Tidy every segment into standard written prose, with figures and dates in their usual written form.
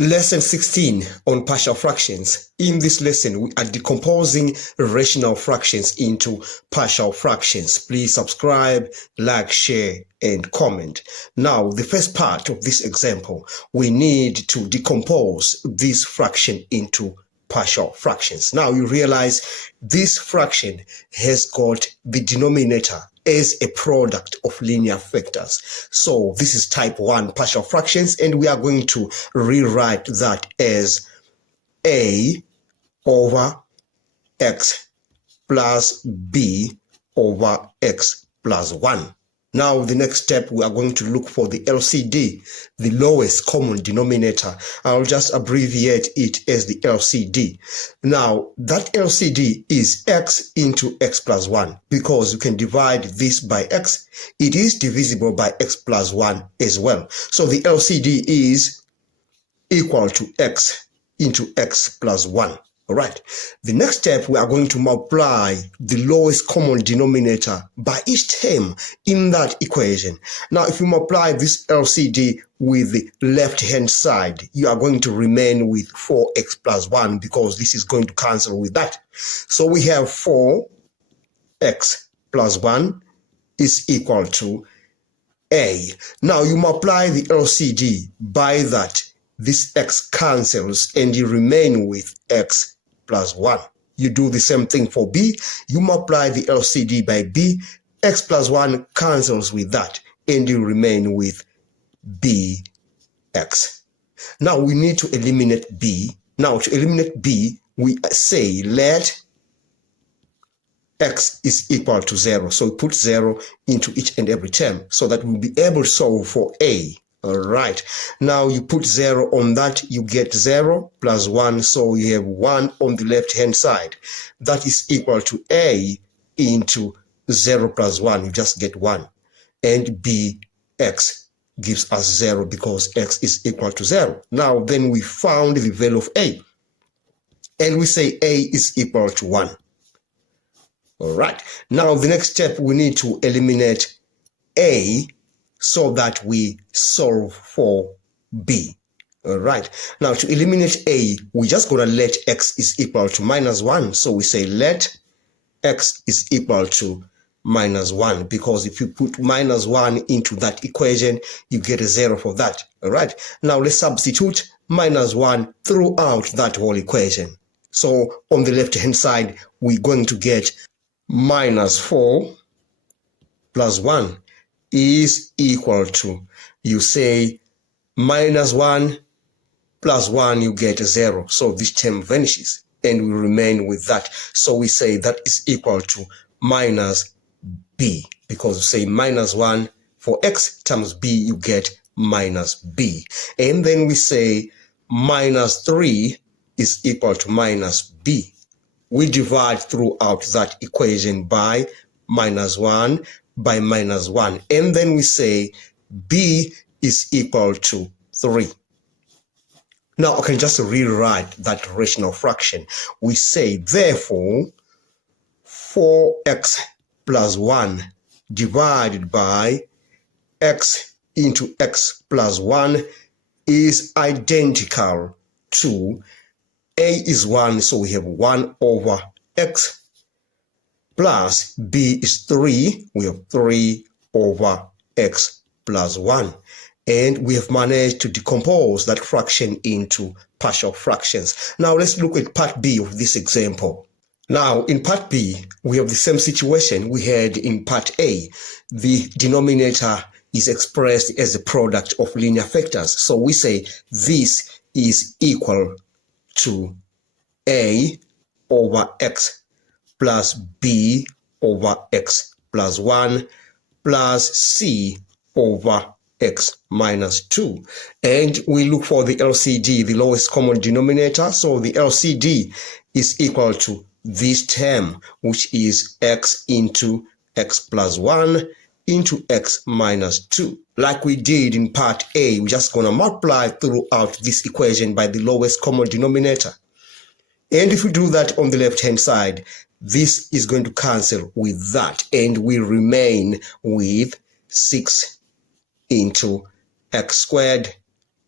Lesson 16 on partial fractions. In this lesson, we are decomposing rational fractions into partial fractions. Please subscribe, like, share, and comment. Now, the first part of this example, we need to decompose this fraction into partial fractions. Now, you realize this fraction has got the denominator as a product of linear factors. So this is type 1 partial fractions, and we are going to rewrite that as a over x plus b over x plus 1. Now, the next step, we are going to look for the LCD, the lowest common denominator. I'll just abbreviate it as the LCD. Now, that LCD is x into x plus 1, because you can divide this by x. It is divisible by x plus 1 as well. So the LCD is equal to x into x plus 1. All right. The next step, we are going to multiply the lowest common denominator by each term in that equation. Now, if you multiply this LCD with the left-hand side, you are going to remain with 4x plus 1, because this is going to cancel with that. So we have 4x plus 1 is equal to a. Now, you multiply the LCD by that. This x cancels, and you remain with x plus 1. You do the same thing for b. You multiply the LCD by b. X plus 1 cancels with that, and you remain with bx. Now, we need to eliminate b. Now, to eliminate b, we say let x is equal to 0. So we put 0 into each and every term so that we'll be able to solve for a. All right. Now you put 0 on that, you get 0 plus 1. So you have 1 on the left-hand side. That is equal to a into 0 plus 1. You just get 1. And bx gives us 0 because x is equal to 0. Now then we found the value of a. And we say a is equal to 1. All right. Now the next step, we need to eliminate a, so that we solve for b. All right. Now, to eliminate a, we're just going to let x is equal to minus 1. So we say let x is equal to minus 1, because if you put minus 1 into that equation, you get a 0 for that. All right. Now, let's substitute minus 1 throughout that whole equation. So on the left-hand side, we're going to get minus 4 plus 1 is equal to, you say minus 1 plus 1, you get a 0. So this term vanishes and we remain with that. So we say that is equal to minus b, because we say minus 1 for x times b, you get minus b. And then we say minus 3 is equal to minus b. We divide throughout that equation by minus 1 by minus 1, and then we say b is equal to 3. Now I can just rewrite that rational fraction. We say therefore 4x plus 1 divided by x into x plus 1 is identical to a is 1, so we have 1 over x, plus b is 3, we have 3 over x plus 1. And we have managed to decompose that fraction into partial fractions. Now let's look at part B of this example. Now in part B, we have the same situation we had in part A. The denominator is expressed as a product of linear factors. So we say this is equal to a over x plus b over x plus 1 plus c over x minus 2. And we look for the LCD, the lowest common denominator. So the LCD is equal to this term, which is x into x plus 1 into x minus 2. Like we did in part A, we're just going to multiply throughout this equation by the lowest common denominator. And if we do that on the left-hand side, this is going to cancel with that, and we remain with 6 into x squared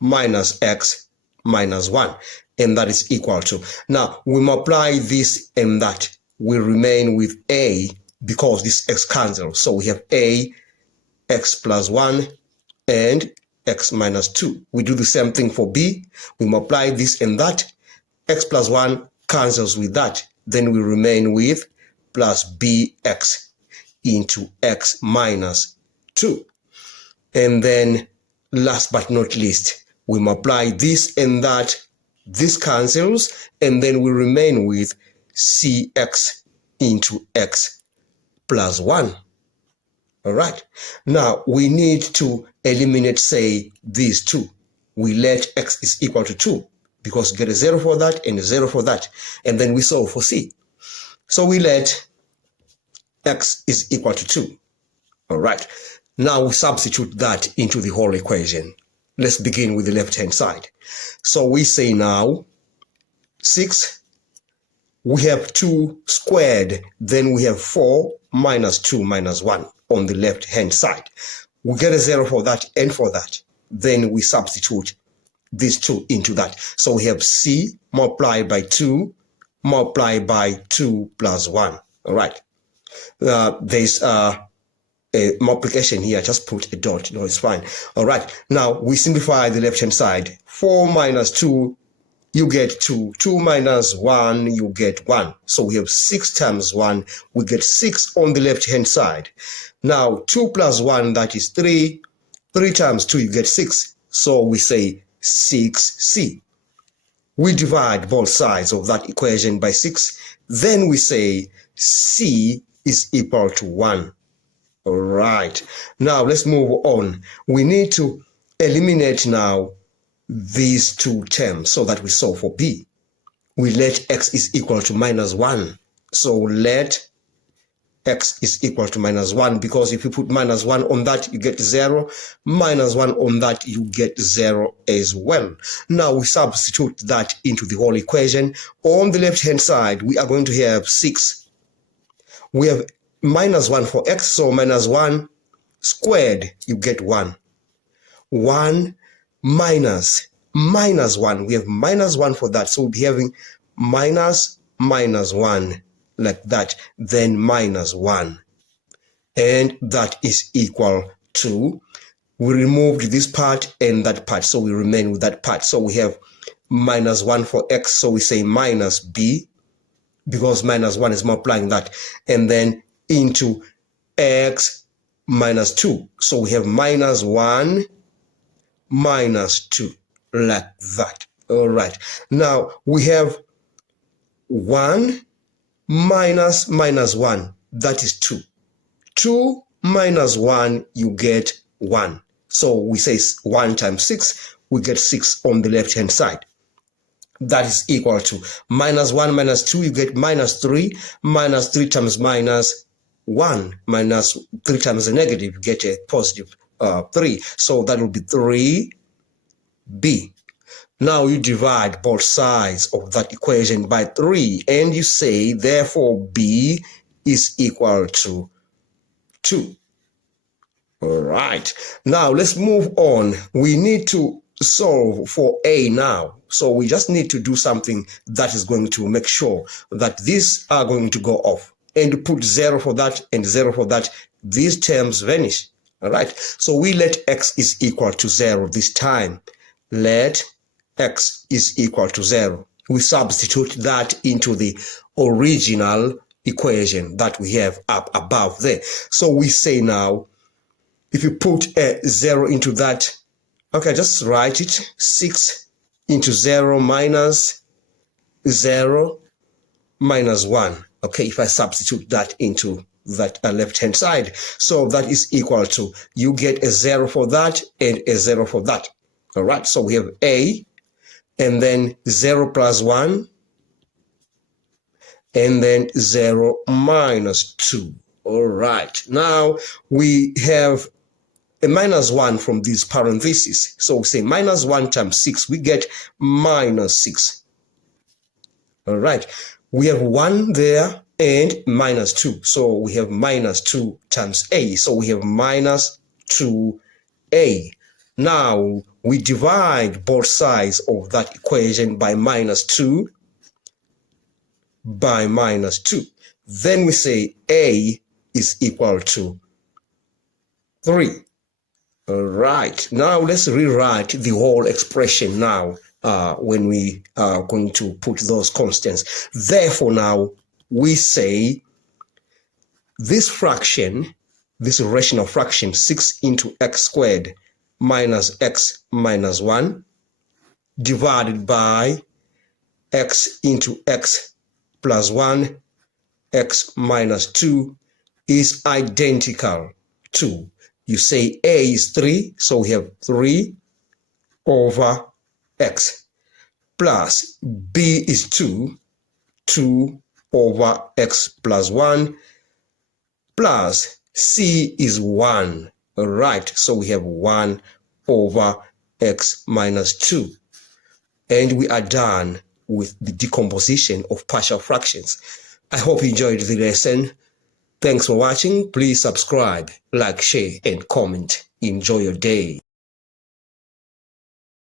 minus x minus 1, and that is equal to. Now, we multiply this and that. We remain with a, because this x cancels. So we have a, x plus 1, and x minus 2. We do the same thing for b. We multiply this and that. X plus 1 cancels with that. Then we remain with plus bx into x minus 2. And then last but not least, we multiply this and that. This cancels, and then we remain with cx into x plus 1. All right. Now, we need to eliminate, say, these two. We let x is equal to 2, because we get a 0 for that and a 0 for that. And then we solve for c. So we let x is equal to 2. All right. Now we substitute that into the whole equation. Let's begin with the left-hand side. So we say now 6, we have 2 squared, then we have 4 minus 2 minus 1 on the left-hand side. We get a 0 for that and for that. Then we substitute these two into that. So we have c multiplied by 2 multiplied by 2 plus 1. All right. There's a multiplication here. Just put a dot. No, it's fine. All right. Now we simplify the left-hand side. 4 minus 2, you get 2. 2 minus 1, you get 1. So we have 6 times 1. We get 6 on the left-hand side. Now 2 plus 1, that is 3. 3 times 2, you get 6. So we say 6c. We divide both sides of that equation by 6. Then we say c is equal to 1. All right. Now let's move on. We need to eliminate now these two terms so that we solve for b. We let x is equal to minus 1. So let x is equal to minus 1, because if you put minus 1 on that, you get 0. Minus 1 on that, you get 0 as well. Now we substitute that into the whole equation. On the left-hand side, we are going to have 6. We have minus 1 for x, so minus 1 squared, you get 1. 1 minus 1. We have minus 1 for that, so we'll be having minus 1 like that, then minus 1. And that is equal to, we removed this part and that part, so we remain with that part. So we have minus 1 for x, so we say minus b, because minus 1 is multiplying that, and then into x minus 2. So we have minus 1 minus 2, like that. All right. Now we have 1 minus 1, that is 2. 2 minus 1, you get 1. So we say 1 times 6, we get 6 on the left-hand side. That is equal to minus 1 minus 2, you get minus 3. Minus 3 times minus 1. Minus 3 times a negative, you get a positive 3. So that will be 3b. Now you divide both sides of that equation by 3, and you say, therefore, b is equal to 2. All right. Now let's move on. We need to solve for a now. So we just need to do something that is going to make sure that these are going to go off. And put 0 for that and 0 for that. These terms vanish. All right. So we let x is equal to 0 this time. Let x is equal to 0. We substitute that into the original equation that we have up above there. So we say now, if you put a 0 into that, okay, just write it. 6 into 0 minus 0 minus 1. Okay, if I substitute that into that left-hand side. So that is equal to, you get a 0 for that and a 0 for that. All right, so we have a, and then 0 plus 1, and then 0 minus 2. All right, now we have a minus 1 from these parentheses. So we say minus 1 times 6, we get minus 6. All right, we have 1 there and minus 2. So we have minus 2 times a. So we have minus 2a. Now we divide both sides of that equation by -2 by -2. Then we say A is equal to 3. All right, now let's rewrite the whole expression now when we are going to put those constants. Therefore, now we say this fraction, this rational fraction, 6 into x squared minus x minus 1 divided by x into x plus 1, x minus 2 is identical to, you say A is 3, so we have 3 over x, plus B is 2, 2 over x plus 1, plus C is 1. All right, so we have 1 over x minus 2. And we are done with the decomposition of partial fractions. I hope you enjoyed the lesson. Thanks for watching. Please subscribe, like, share, and comment. Enjoy your day.